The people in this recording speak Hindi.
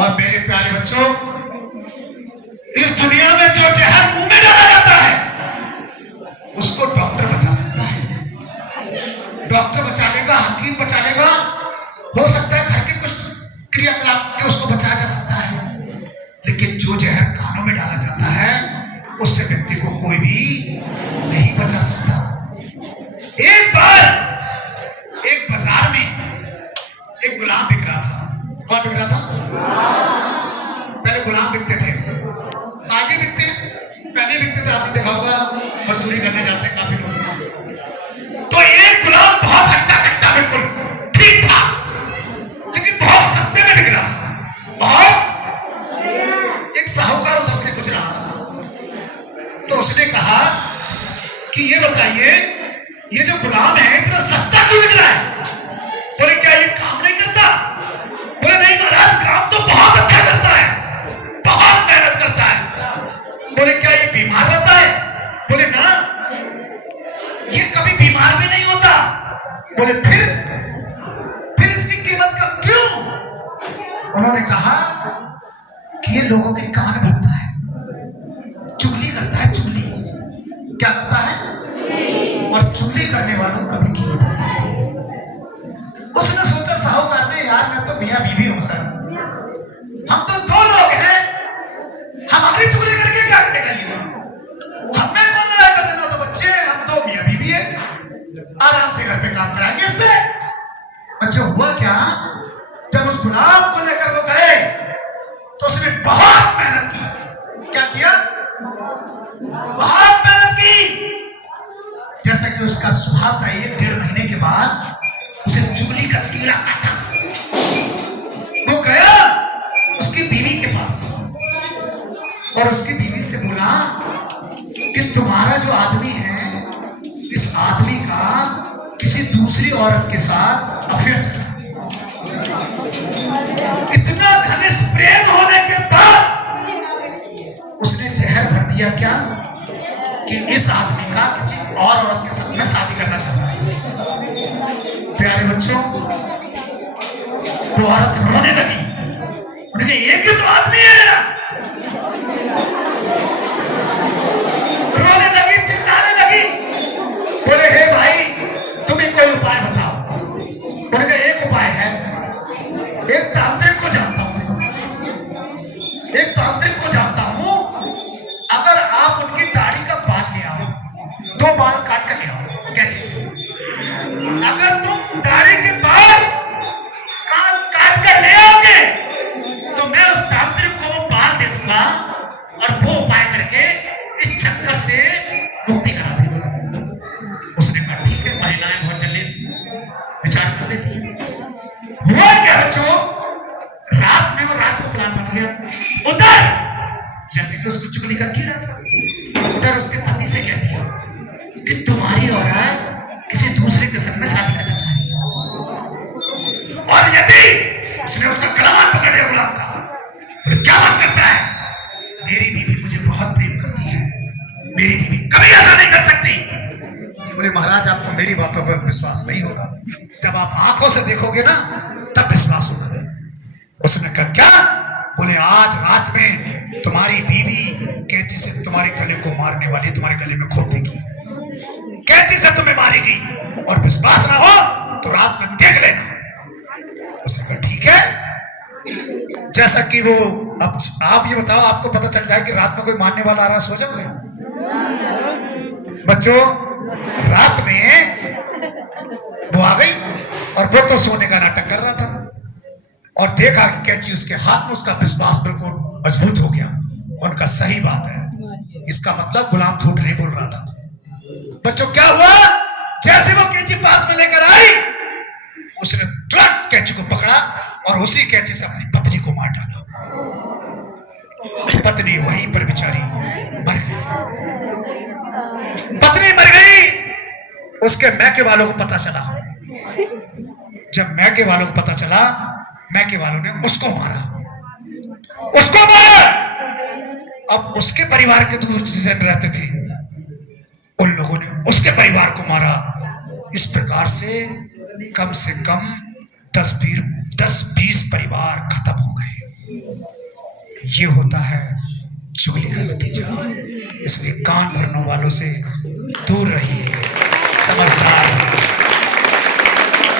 और मेरे प्यारे बच्चों, इस दुनिया में जो जहर मुंह में डाला जाता है उसको डॉक्टर बचा सकता है। डॉक्टर बचा लेगा, हकीम बचा लेगा, हो सकता है घर के कुछ क्रियाकलाप के उसको बचाया जा सकता है, लेकिन जो जहर कानों में डाला जाता है उससे व्यक्ति को कोई भी नहीं बचा सकता। एक बार एक बाजार में एक गुलाम बिक रहा था। कौन बिक रहा था? पहले गुलाम बिकते थे, आगे बिकते, पहले बिकते थे। आपने देखा होगा, मजदूरी करने जाते हैं काफी लोग। तो एक गुलाम बहुत हट्टा कट्टा, बिल्कुल ठीक था, लेकिन बहुत सस्ते में बिक रहा था। और एक साहूकार उधर से गुजरा, तो उसने कहा कि ये बताइए, ये जो गुलाम है इतना सस्ता क्यों बिक रहा है? बोले क्या ये काम नहीं करता? बोले नहीं महाराज, काम तो बहुत अच्छा करता है, बहुत मेहनत करता है। बोले क्या ये बीमार रहता है? बोले ना, ये कभी बीमार भी नहीं होता। बोले फिर इसकी कीमत कम क्यों? उन्होंने कहा कि ये लोगों के कान भरता है, चुगली करता है, चुगली। क्या करता है? और चुगली करने वालों को कभी कीमत नहीं। उसने सोचा, साहूकार ने, यार मैं तो मियां बीवी हूं सर, हम तो दो लोग हैं, हम अपनी चुगली करके क्या करेंगे? हमें कौन लड़ाई कर देना? तो बच्चे, हम तो मियां बीवी है, आराम से घर पे काम कराएंगे इससे। बच्चे, हुआ क्या, जब उस गुलाम को लेकर वो गए तो उसने बहुत मेहनत की। क्या किया? बहुत मेहनत की। जैसा कि उसका स्वभाव था, 1-1.5 महीने के बाद उसे चुगली का कीड़ा काटा। वो गया उसकी बीवी के पास और उसकी बीवी से बोला कि तुम्हारा जो आदमी है, इस आदमी का किसी दूसरी औरत के साथ अफेयर चला। इतना घनिष्ठ प्रेम होने के बाद उसने जहर भर दिया क्या कि इस आदमी का किसी और औरत के साथ में शादी करना चाहता है। प्यारे बच्चों, तो औरत रोने लगी, उनके एक ही तो आदमी है मेरा। रोने लगी, चिल्लाने लगी। बोले, हे भाई, तुम्हें कोई उपाय बताओ। उनका एक उपाय है, एक तांत्रिक को जानता हूं, एक तांत्रिक को जानता हूं, अगर आप उनकी दाढ़ी का बाल ले आओ, 2 बाल काट कर ले आओ कैंची से। अगर तुम दाढ़ी के बाल काट कर ले आओगे तो मैं उस तांत्रिक को वो बाल दे दूंगा और वो उपाय करके इस चक्कर से मुक्ति करा देगा। उसने कहा ठीक है, महिलाएं बहुत जल्दी विचार कर लेती हैं। हुआ क्या बच्चों, रात में वो रात को प्लान बन गया। उधर जैसे कि उसको चुगली का कीड़ा था, उधर उसके पति से कह दिया कि तुम्हारी औरत किसी दूसरे के संग में शादी करना चाह रही है, और यदि उसने उसका गला पकड़ लिया गुलाम का, और क्या बात करता है, मेरी बीवी मुझे बहुत प्रेम करती है, मेरी बीवी कभी ऐसा नहीं कर सकती। बोले महाराज, आपको मेरी बातों पर विश्वास नहीं होगा, जब आप आंखों से देखोगे ना तब विश्वास होगा। उसने कहा क्या? बोले आज रात में तुम्हारी बीवी कैंची से तुम्हारे गले को मारने वाली, तुम्हारे गले में खोप देगी, कैंची से तुम्हें मारेगी, और विश्वास ना हो तो रात में देख लेना। उसने कहा ठीक है। जैसा कि वो, अब आप ये बताओ, आपको पता चल जाए कि रात में कोई मारने वाला आ रहा, सो जाओगे? बच्चों, रात में वो आ गई और वो तो सोने का नाटक कर रहा था, और देखा कि कैंची उसके हाथ में, उसका विश्वास बिल्कुल मजबूत हो गया। उनका सही बात है, इसका मतलब गुलाम झूठ नहीं बोल रहा था। बच्चों, क्या हुआ, जैसे वो कैंची पास में लेकर आई, उसने तुरंत कैंची को पकड़ा और उसी कैंची से अपनी पत्नी को मार डाला। पत्नी वहीं पर बेचारी मर गई। पत्नी मर गई। उसके मैके वालों को पता चला। जब मैके वालों को पता चला, मैके वालों ने उसको मारा। अब उसके परिवार के दूर जन रहते थे, उन लोगों ने उसके परिवार को मारा। इस प्रकार से कम 10-20 परिवार खत्म हो गए। ये होता है चुगली का नतीजा। इसलिए कान भरने वालों से दूर रहिए।